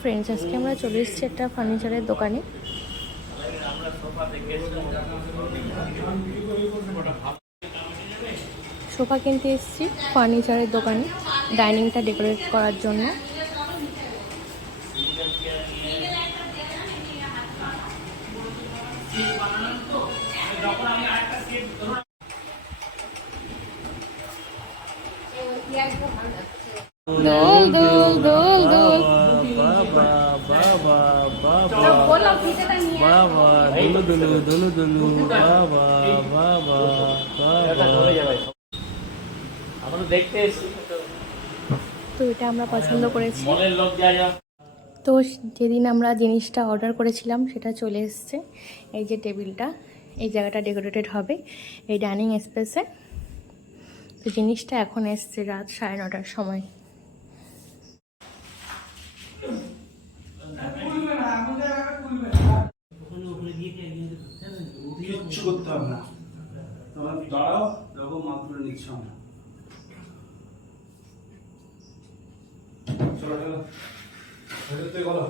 Friends আজকে আমরা চলে এসেছি একটা ফার্নিচারের দোকানে। সোফা কিনতে এসেছি ফার্নিচারের দোকানে ডাইনিংটা ডেকোরেট করার জন্য। দোল দোল দোল দোল বাবা বাবা বাবা বাবা দুলু দুলু দুলু দুলু বাবা বাবা বাবা আমরা তো দেখতে এসেছি। তো এটা আমরা পছন্দ করেছি। তো যেদিন আমরা জিনিসটা অর্ডার করেছিলাম সেটা চলে এসছে। এই যে টেবিলটা এই জায়গাটা ডেকোরেটেড হবে এই ডাইনিং স্পেসে তো জিনিসটা এখন এসছে রাত সাড়ে নটার সময়। কিচ্ছু করতে হবে না। তোমরা দাঁড়াও, দেখো মাত্র নিচ্ছ আমরা। চলো চলো। ভেতর থেকে বলো।